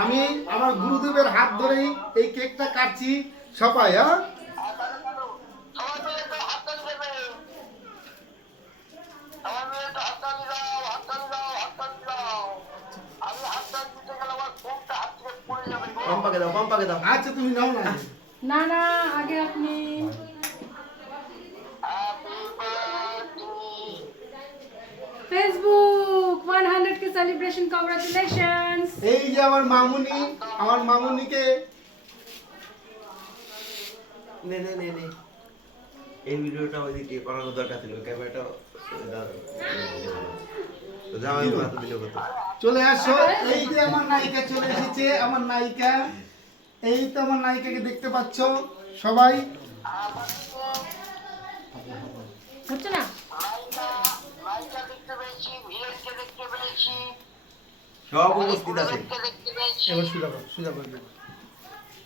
আমি আমার গুরুদেবের হাত ধরেই এই কেকটা কাটছি সবাই। হ্যাঁ, আচ্ছা তুমি নাও না। না না, আগে আপনি। ফেসবুক 100 के सेलिब्रेशन, कॉन्ग्रेचुलेशंस। এই যে আমার মামুনি, আমার মামুনিকে নে নে নে নে এই ভিডিওটা ওইদিকে করানোর দরকার ছিল, ক্যামেরাটা জামাই হাতে দিলে কত। চলে আসো। এই যে আমার নায়িকা চলে এসেছে, আমার নায়িকা। এই তো আমার নায়িকাকে দেখতে পাচ্ছ সবাই। হচ্ছে না? সব উপস্থিত আছে। এবার সুজা করবে।